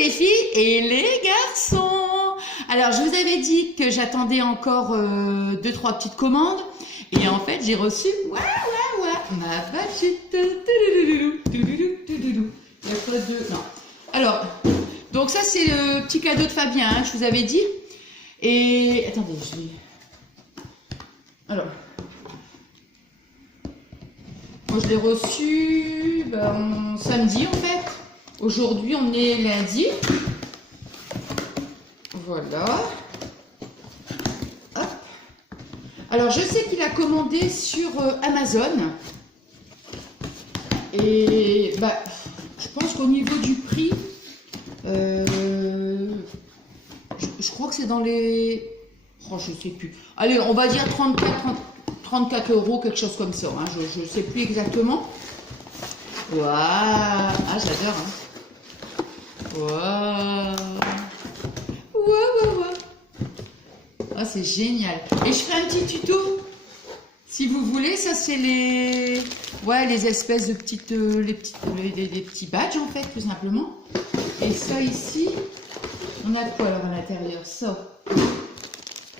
les filles et les garçons. Alors, je vous avais dit que j'attendais encore 2-3 petites commandes. Et en fait, j'ai reçu, ma badgette. Il y a pas de... Non. Alors, donc ça, c'est le petit cadeau de Fabien, hein, je vous avais dit. Et, attendez, je vais... Alors, moi, je l'ai reçu samedi, en fait. Aujourd'hui, on est lundi. Voilà. Hop. Alors, je sais qu'il a commandé sur Amazon. Et je pense qu'au niveau du prix, je crois que c'est dans les... Oh, je sais plus. Allez, on va dire 34 euros, quelque chose comme ça. Hein. Je ne sais plus exactement. Waouh. Ah, j'adore. Hein. Waouh. Waouh. Ah, c'est génial. Et je ferai un petit tuto. Si vous voulez, ça c'est les... Ouais, les espèces de petites... les petits badges, en fait, tout simplement. Et ça, ici... On a quoi, alors, à l'intérieur? Ça.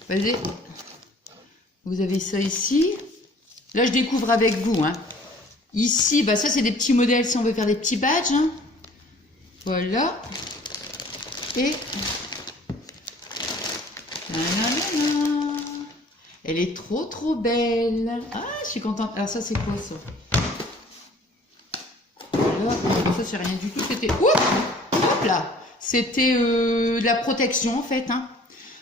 Vas-y. Vous avez ça ici. Là, je découvre avec vous, hein. Ici, ça, c'est des petits modèles si on veut faire des petits badges, hein. Voilà. Et... Elle est trop belle. Ah, je suis contente. Alors ça, c'est quoi ça? Alors, ça, c'est rien du tout. C'était... Hop là. C'était de la protection, en fait. Hein.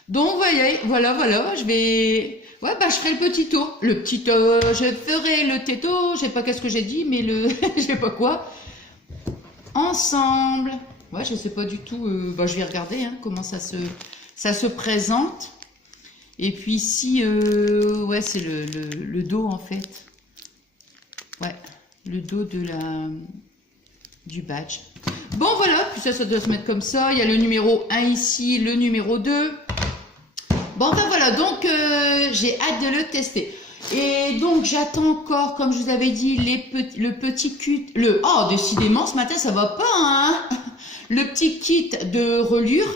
Donc, voyez, voilà. Je vais... Ouais, je ferai le petit tour. Le petit... je ferai le této. Je sais pas qu'est-ce que j'ai dit, mais le... je sais pas quoi. Ensemble. Ouais, je sais pas du tout. Je vais regarder hein, comment ça se présente. Et puis ici, ouais, c'est le dos en fait. Ouais, le dos du badge. Bon, voilà, puis ça doit se mettre comme ça. Il y a le numéro 1 ici, le numéro 2. Bon, voilà, donc j'ai hâte de le tester. Et donc, j'attends encore, comme je vous avais dit, le petit kit. Oh, décidément, ce matin, ça va pas, hein. Le petit kit de relure.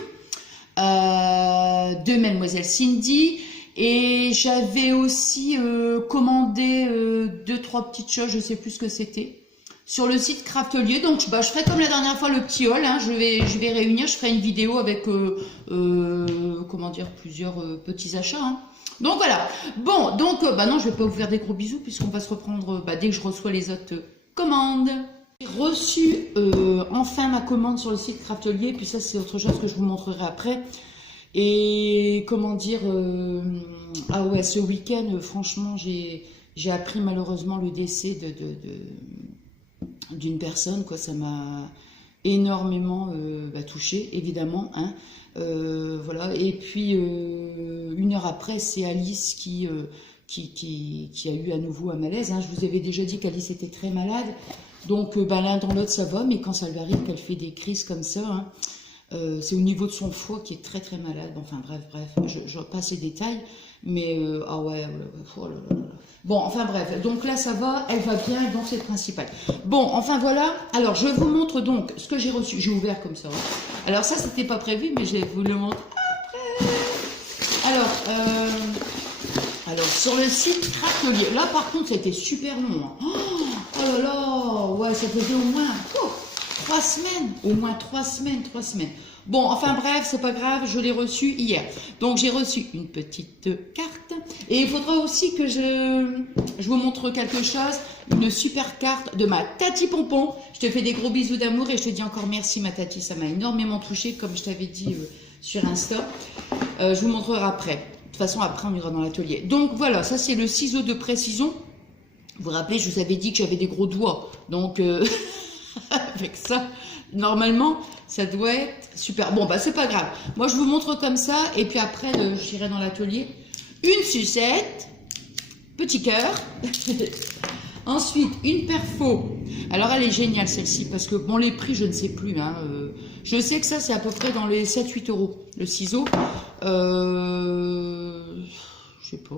De Mademoiselle Cindy et j'avais aussi commandé 2-3 petites choses, je sais plus ce que c'était sur le site Craftelier, donc je ferai comme la dernière fois le petit haul, hein, je vais réunir, je ferai une vidéo avec comment dire, plusieurs petits achats, hein. Donc voilà, bon, donc non, je vais pas vous faire des gros bisous puisqu'on va se reprendre dès que je reçois les autres commandes. J'ai reçu enfin ma commande sur le site Craftelier, puis ça c'est autre chose que je vous montrerai après. Et comment dire, ah ouais, ce week-end, franchement, j'ai appris malheureusement le décès d'une personne, quoi. Ça m'a énormément touchée, évidemment, hein. Voilà. Et puis 1 heure après, c'est Alice qui a eu à nouveau un malaise, hein. Je vous avais déjà dit qu'Alice était très malade. Donc, l'un dans l'autre, ça va, mais quand ça lui arrive qu'elle fait des crises comme ça, hein, c'est au niveau de son foie qui est très malade. Enfin, bref, je passe les détails, mais ah ouais, oh là là. Bon, enfin bref, donc là, ça va, elle va bien, donc c'est le principal. Bon, enfin voilà, alors je vous montre donc ce que j'ai reçu. J'ai ouvert comme ça. Hein. Alors ça, c'était pas prévu, mais je vais vous le montrer après. Alors, sur le site Craftelier, là par contre, ça a été super long. Hein. Oh là là, ouais, ça faisait au moins 3 semaines. Au moins 3 semaines. Bon, enfin bref, c'est pas grave, je l'ai reçu hier. Donc j'ai reçu une petite carte. Et il faudra aussi que je vous montre quelque chose. Une super carte de ma Tati Pompon. Je te fais des gros bisous d'amour et je te dis encore merci ma Tati. Ça m'a énormément touchée, comme je t'avais dit sur Insta. Je vous montrerai après. De toute façon, après, on ira dans l'atelier. Donc voilà, ça c'est le ciseau de précision. Vous vous rappelez, je vous avais dit que j'avais des gros doigts. Donc, avec ça, normalement, ça doit être super. Bon, c'est pas grave. Moi, je vous montre comme ça. Et puis après, j'irai dans l'atelier. Une sucette. Petit cœur. Ensuite, une perfo. Alors, elle est géniale, celle-ci. Parce que, bon, les prix, je ne sais plus. Hein, je sais que ça, c'est à peu près dans les 7-8 euros. Le ciseau. Je sais pas...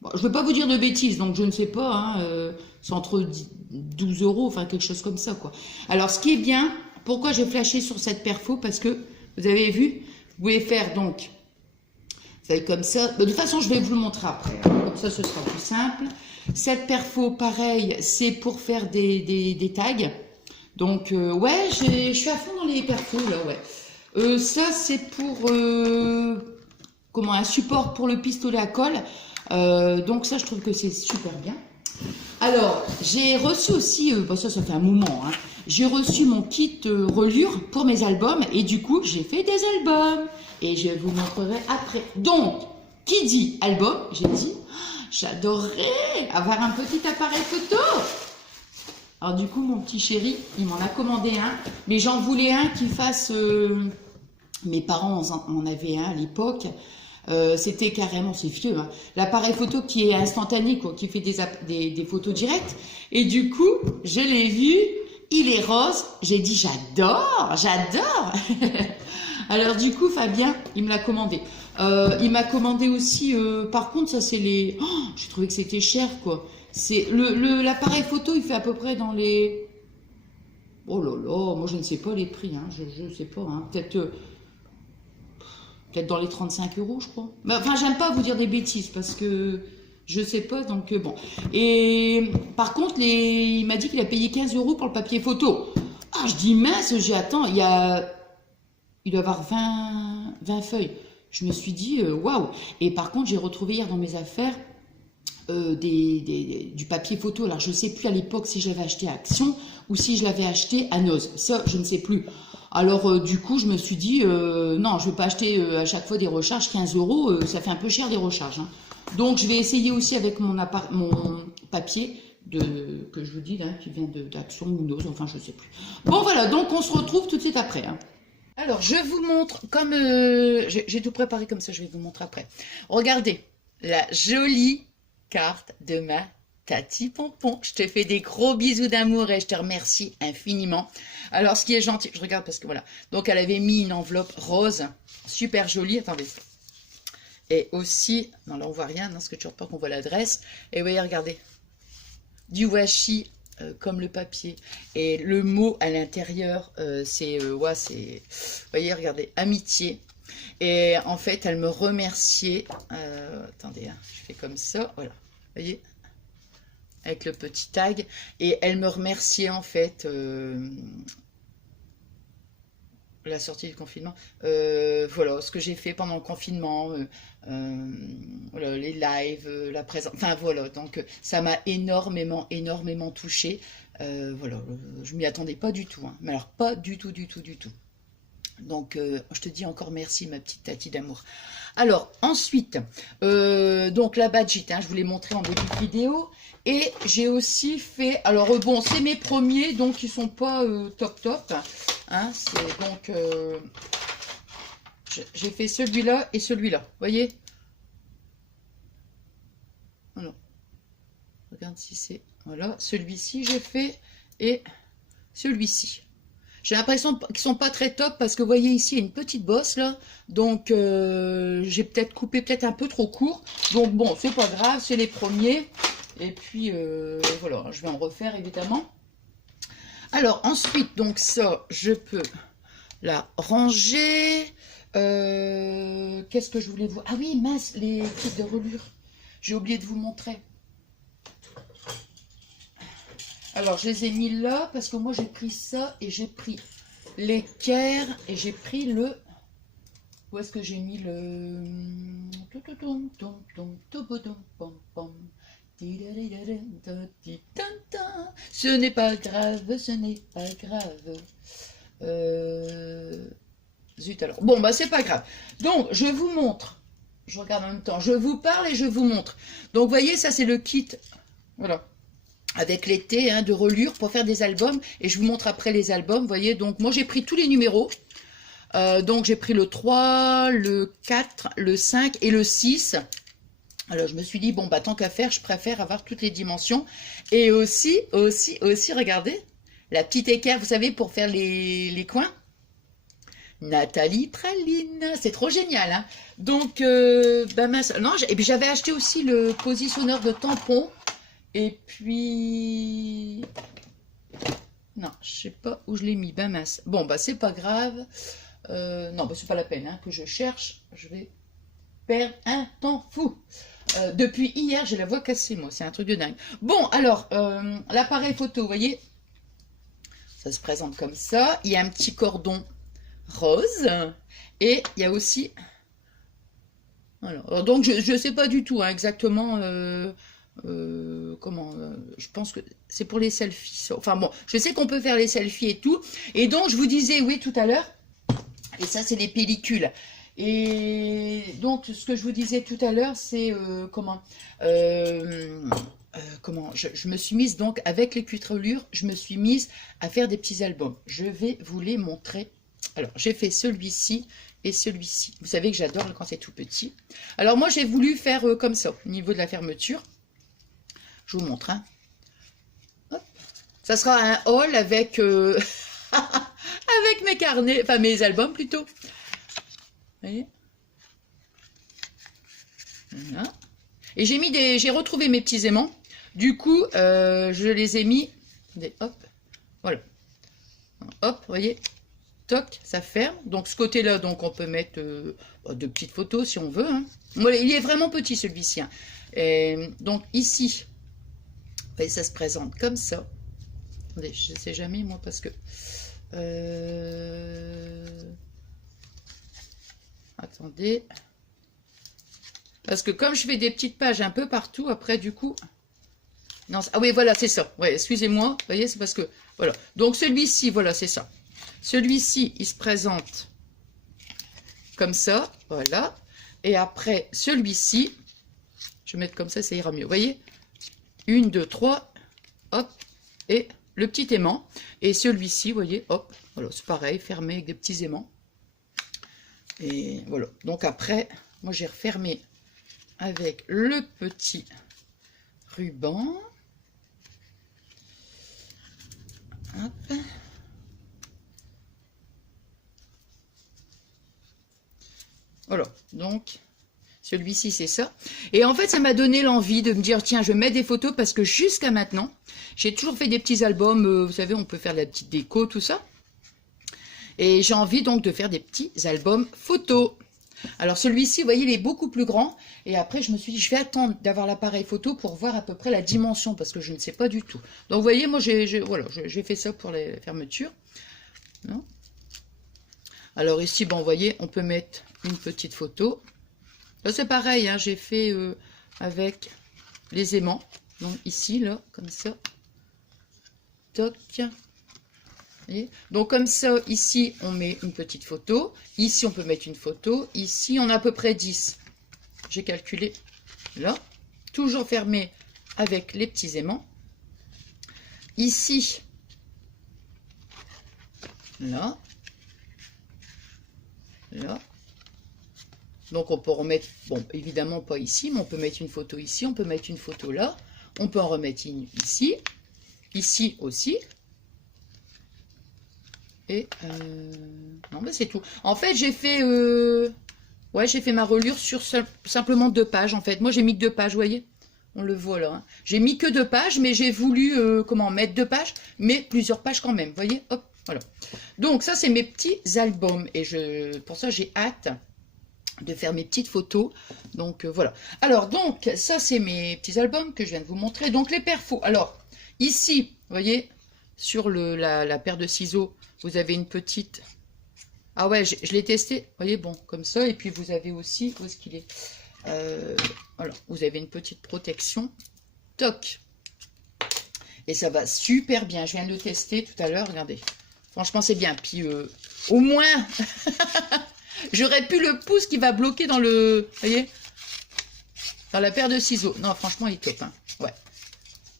Bon, je ne vais pas vous dire de bêtises, donc je ne sais pas, hein, c'est entre 12 euros, enfin quelque chose comme ça, quoi. Alors, ce qui est bien, Pourquoi j'ai flashé sur cette perfo? Parce que, vous avez vu, vous pouvez faire donc, vous savez, comme ça. De toute façon, je vais vous le montrer après. Hein. Comme ça, ce sera plus simple. Cette perfo, pareil, c'est pour faire des tags. Donc, ouais, je suis à fond dans les perfos, là, ouais. Ça, c'est pour, comment, un support pour le pistolet à colle. Donc ça, je trouve que c'est super bien. Alors, j'ai reçu aussi, ça fait un moment, hein, j'ai reçu mon kit reliure pour mes albums et du coup, j'ai fait des albums et je vous montrerai après. Donc, qui dit album, j'ai dit, j'adorerais avoir un petit appareil photo. Alors du coup, mon petit chéri, il m'en a commandé un, mais j'en voulais un qui fasse, mes parents en avaient un à l'époque. C'était carrément, c'est vieux, hein, l'appareil photo qui est instantané, quoi, qui fait des photos directes. Et du coup, je l'ai vu, il est rose. J'ai dit, j'adore, j'adore. Alors du coup, Fabien, il me l'a commandé. Il m'a commandé aussi, par contre, ça c'est les... Oh, j'ai trouvé que c'était cher, quoi. C'est l'appareil photo, il fait à peu près dans les... Oh là là, moi je ne sais pas les prix, hein, je ne sais pas, hein, peut-être dans les 35 €, je crois. Mais, enfin, j'aime pas vous dire des bêtises parce que je sais pas, donc bon. Et par contre, il m'a dit qu'il a payé 15 € pour le papier photo. Ah, je dis mince, j'attends, il doit avoir 20 feuilles. Je me suis dit, waouh. Et par contre, j'ai retrouvé hier dans mes affaires du papier photo. Alors, je ne sais plus à l'époque si je l'avais acheté à Action ou si je l'avais acheté à Noz. Ça, je ne sais plus. Alors, du coup, je me suis dit, non, je ne vais pas acheter à chaque fois des recharges, 15 €, ça fait un peu cher des recharges. Hein. Donc, je vais essayer aussi avec mon papier que je vous dis, là, qui vient d'Action ou Noz, enfin, je ne sais plus. Bon, voilà, donc on se retrouve tout de suite après. Hein. Alors, je vous montre, comme j'ai tout préparé comme ça, je vais vous montrer après. Regardez, la jolie carte de ma Tati Pompon. Je te fais des gros bisous d'amour et je te remercie infiniment. Alors, ce qui est gentil, je regarde parce que voilà. Donc, elle avait mis une enveloppe rose, super jolie. Attendez. Et aussi, non là on voit rien, non, parce que toujours pas qu'on voit l'adresse. Et vous voyez, regardez, du washi comme le papier. Et le mot à l'intérieur, ouais, c'est, vous voyez, regardez, amitié. Et en fait, elle me remerciait. Attendez, hein, je fais comme ça, voilà. Vous voyez, avec le petit tag, et elle me remerciait en fait la sortie du confinement, voilà ce que j'ai fait pendant le confinement, voilà, les lives, la présence, enfin voilà, donc ça m'a énormément touchée, voilà, je m'y attendais pas du tout, hein, mais alors pas du tout. Donc, je te dis encore merci, ma petite Tati d'amour. Alors, ensuite, donc la badgite, hein, je vous l'ai montré en début de vidéo. Et j'ai aussi fait, alors bon, c'est mes premiers, donc ils sont pas top. Hein, c'est donc, j'ai fait celui-là et celui-là, vous voyez. Voilà. Regarde si c'est, voilà, celui-ci j'ai fait et celui-ci. J'ai l'impression qu'ils sont pas très top parce que vous voyez ici, il y a une petite bosse là. Donc, j'ai peut-être coupé peut-être un peu trop court. Donc bon, c'est pas grave, c'est les premiers. Et puis, voilà, je vais en refaire évidemment. Alors ensuite, donc ça, je peux la ranger. Qu'est-ce que je voulais vous... Ah oui, mince, les kits de reliure. J'ai oublié de vous montrer. Alors, je les ai mis là parce que moi, j'ai pris ça et j'ai pris l'équerre et j'ai pris le... Où est-ce que j'ai mis le... Ce n'est pas grave, ce n'est pas grave. Zut alors. Bon, bah, c'est pas grave. Donc, je vous montre. Je regarde en même temps. Je vous parle et je vous montre. Donc, vous voyez, ça, c'est le kit. Voilà. Avec l'été, hein, de reliure pour faire des albums. Et je vous montre après les albums, vous voyez. Donc, moi, j'ai pris tous les numéros. Donc, j'ai pris le 3, le 4, le 5 et le 6. Alors, je me suis dit, bon, bah, tant qu'à faire, je préfère avoir toutes les dimensions. Et aussi, regardez, la petite équerre, vous savez, pour faire les coins. Nathalie Praline, c'est trop génial, hein. Donc, bah, mince, non, et puis j'avais acheté aussi le positionneur de tampons. Et puis, Non, je sais pas où je l'ai mis. Ben mince. Bon, bah c'est pas grave. Non, bah c'est pas la peine hein, que je cherche. Je vais perdre un temps fou. Depuis hier, j'ai la voix cassée, moi. C'est un truc de dingue. Bon, alors, l'appareil photo, vous voyez, ça se présente comme ça. Il y a un petit cordon rose. Et il y a aussi... Alors, donc, je ne sais pas du tout hein, exactement... comment je pense que c'est pour les selfies. Enfin bon, je sais qu'on peut faire les selfies et tout. Et donc, je vous disais, oui, tout à l'heure, et ça, c'est les pellicules. Et donc, ce que je vous disais tout à l'heure, c'est comment je me suis mise donc avec les cuitrelures, je me suis mise à faire des petits albums. Je vais vous les montrer. Alors, j'ai fait celui-ci et celui-ci. Vous savez que j'adore quand c'est tout petit. Alors, moi, j'ai voulu faire comme ça, au niveau de la fermeture. Je vous montre. Hein. Hop. Ça sera un haul avec, avec mes carnets, enfin mes albums plutôt. Vous voyez, voilà. Et j'ai retrouvé mes petits aimants. Du coup, je les ai mis. Hop, voilà. Hop, vous voyez. Toc, ça ferme. Donc ce côté-là, donc on peut mettre de petites photos si on veut. Hein. Voilà, il est vraiment petit celui-ci. Hein. Donc ici, vous voyez, ça se présente comme ça. Attendez, je ne sais jamais moi parce que. Attendez. Parce que comme je fais des petites pages un peu partout, après du coup... Non, ah oui, voilà, c'est ça. Ouais, excusez-moi. Vous voyez, c'est parce que... Voilà. Donc celui-ci, voilà, c'est ça. Celui-ci, il se présente comme ça. Voilà. Et après, celui-ci, je vais mettre comme ça ira mieux. Vous voyez? 1, 2, 3. Hop. Et le petit aimant. Et celui-ci, vous voyez, hop. Voilà, c'est pareil, fermé avec des petits aimants. Et voilà. Donc après, moi j'ai refermé avec le petit ruban. Hop. Voilà, donc celui-ci c'est ça. Et en fait ça m'a donné l'envie de me dire tiens je mets des photos parce que jusqu'à maintenant j'ai toujours fait des petits albums, vous savez on peut faire de la petite déco tout ça. Et j'ai envie donc de faire des petits albums photos. Alors celui-ci, vous voyez, il est beaucoup plus grand. Et après, je me suis dit, je vais attendre d'avoir l'appareil photo pour voir à peu près la dimension, parce que je ne sais pas du tout. Donc vous voyez, moi, j'ai fait ça pour les fermetures. Non. Alors ici, bon, vous voyez, on peut mettre une petite photo. Là, c'est pareil, hein, j'ai fait avec les aimants. Donc ici, là, comme ça. Toc. Donc comme ça, ici on met une petite photo, ici on peut mettre une photo, ici on a à peu près 10. J'ai calculé là, toujours fermé avec les petits aimants. Ici, là, là. Donc on peut remettre, bon évidemment pas ici, mais on peut mettre une photo ici, on peut mettre une photo là, on peut en remettre une ici, ici aussi. Et non mais c'est tout. En fait j'ai fait ouais j'ai fait ma reliure sur simplement 2 pages en fait. Moi j'ai mis que 2 pages, vous voyez. On le voit là. Hein. J'ai mis que 2 pages, mais j'ai voulu comment mettre 2 pages, mais plusieurs pages quand même. Vous voyez, hop, voilà. Donc ça c'est mes petits albums et pour ça j'ai hâte de faire mes petites photos. Donc voilà. Alors donc ça c'est mes petits albums que je viens de vous montrer. Donc les perfos. Alors ici, vous voyez, sur la paire de ciseaux. Vous avez une petite... Ah ouais, je l'ai testé. Vous voyez, bon, comme ça. Et puis, vous avez aussi... Où est-ce qu'il est, voilà, vous avez une petite protection. Toc. Et ça va super bien. Je viens de le tester tout à l'heure. Regardez. Franchement, c'est bien. Puis, au moins, j'aurais pu le pouce qui va bloquer dans le... Vous voyez, dans la paire de ciseaux. Non, franchement, il est top. Hein. Ouais.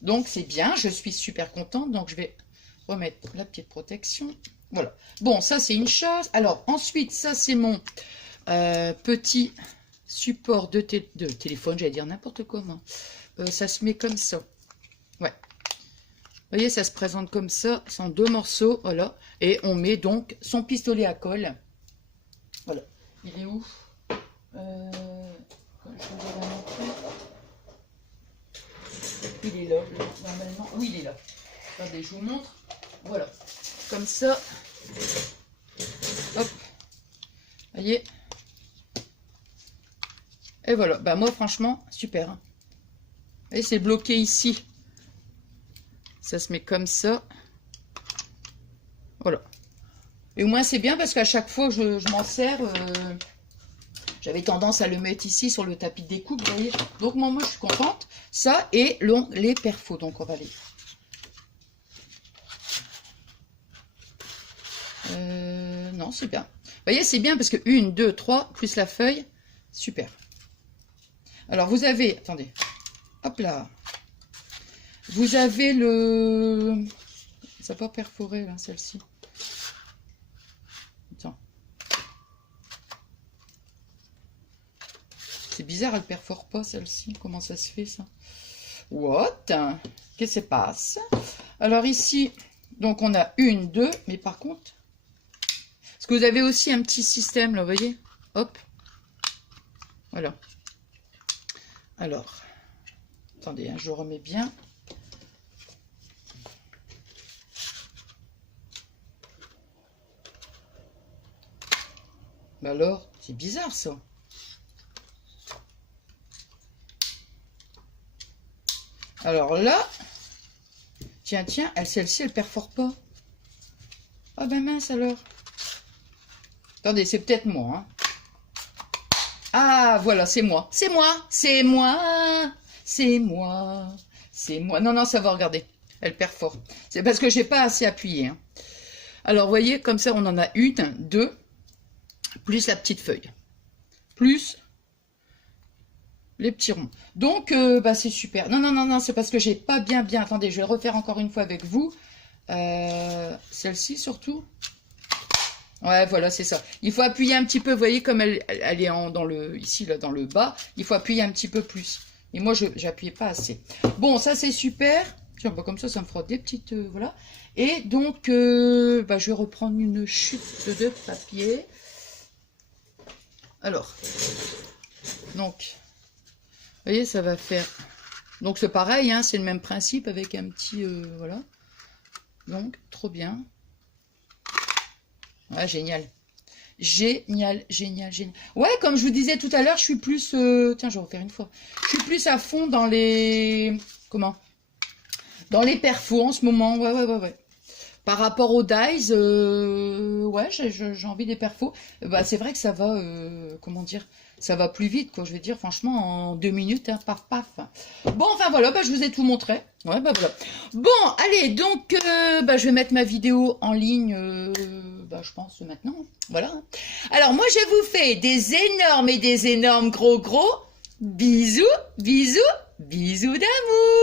Donc, c'est bien. Je suis super contente. Donc, je vais... remettre la petite protection. Voilà. Bon, ça, c'est une chose. Alors, ensuite, ça, c'est mon petit support de téléphone. J'allais dire n'importe comment. Ça se met comme ça. Ouais. Vous voyez, ça se présente comme ça. C'est en 2 morceaux. Voilà. Et on met donc son pistolet à colle. Voilà. Il est où je vais la montrer. Il est là, normalement. Oui, il est là. Attendez, je vous montre. Voilà, comme ça. Hop, voyez. Et voilà, bah moi franchement, super. Hein. Et c'est bloqué ici. Ça se met comme ça. Voilà. Et au moins c'est bien parce qu'à chaque fois que je m'en sers, j'avais tendance à le mettre ici sur le tapis de découpe, vous voyez. Donc moi je suis contente. Ça et les perfos, donc on va les... non, c'est bien. Vous voyez, c'est bien parce que 1, 2, 3, plus la feuille, super. Alors vous avez, attendez, hop là. Vous avez le... Ça n'a pas perforé là, celle-ci. Attends. C'est bizarre, elle perfore pas celle-ci. Comment ça se fait ça? What? Qu'est-ce qui se passe? Alors ici, donc on a 1, 2, mais par contre, parce que vous avez aussi un petit système là, vous voyez? Hop. Voilà. Alors, attendez, hein, je le remets bien. Bah alors, c'est bizarre ça. Alors là, tiens, celle-ci, elle perfore pas. Ah ben mince alors. Attendez, c'est peut-être moi. Hein. Ah, voilà, c'est moi. C'est moi. C'est moi. C'est moi. C'est moi. Non, non, ça va, regardez. Elle perfore. C'est parce que j'ai pas assez appuyé. Hein. Alors, vous voyez, comme ça, on en a 1, 2, plus la petite feuille. Plus les petits ronds. Donc, bah, c'est super. Non, non, non, non, c'est parce que j'ai pas bien... Attendez, je vais refaire encore une fois avec vous. Celle-ci, surtout. Ouais, voilà, c'est ça. Il faut appuyer un petit peu, vous voyez, comme elle est dans le, ici, là, dans le bas. Il faut appuyer un petit peu plus. Et moi, j'appuyais pas assez. Bon, ça, c'est super. Tiens, bah, comme ça me fera des petites... voilà. Et donc, bah, je vais reprendre une chute de papier. Alors, donc, vous voyez, ça va faire... Donc, c'est pareil, hein, c'est le même principe avec un petit... voilà. Donc, trop bien. Ouais, génial. Génial, génial, génial. Ouais, comme je vous disais tout à l'heure, je suis plus... tiens, je vais refaire une fois. Je suis plus à fond dans les... Comment? Dans les perfos en ce moment. Ouais, ouais, ouais, ouais. Par rapport aux dies, ouais, j'ai envie des perfos. Bah, c'est vrai que ça va, comment dire, ça va plus vite, quoi. Je vais dire, franchement, en 2 minutes, hein, paf, paf. Bon, enfin, voilà, bah, je vous ai tout montré. Ouais, bah, voilà. Bon, allez, donc, bah, je vais mettre ma vidéo en ligne, bah, je pense, maintenant. Voilà. Alors, moi, je vous fais des énormes et des énormes gros bisous, bisous, bisous d'amour.